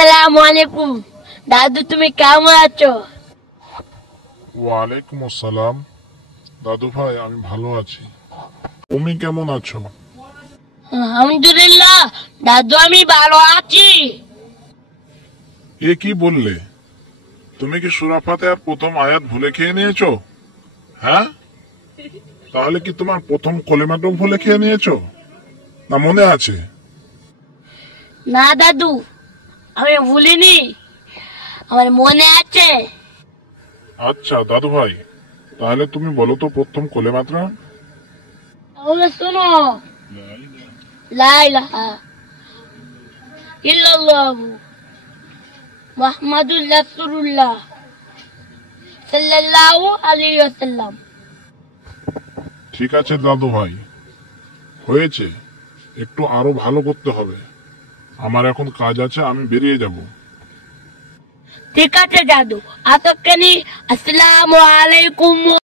আসসালামু আলাইকুম। দাদু তুমি কেমন আছো? ওয়ালাইকুম আসসালাম। দাদু ভাই আমি ভালো আছি, তুমি কেমন আছো? আলহামদুলিল্লাহ দাদু আমি ভালো আছি। এ কি বললে? তুমি কি সূরা ফাতিহার প্রথম আয়াত ভুলে খেয়ে নিয়েছো? হ্যাঁ, তাহলে কি তোমার প্রথম কলিমাটাও ভুলে খেয়ে নিয়েছো, না মনে আছে? না দাদু, আমি ভুলিনি, আমার মনে আছে। আচ্ছা দাদু ভাই, তাহলে তুমি বলো তো প্রথম কলিমাটা। তাহলে শোনো, লা ইলাহা ইল্লাল্লাহু মুহাম্মাদুর রাসূলুল্লাহ সাল্লাল্লাহু আলাইহি ওয়াসাল্লাম। ঠিক আছে দাদু ভাই, হয়েছে, একটু আরো ভালো করতে হবে। আমার এখন কাজ আছে, আমি বেরিয়ে যাব। ঠিক আছে দাদু, এতক্ষণে আসসালামু আলাইকুম।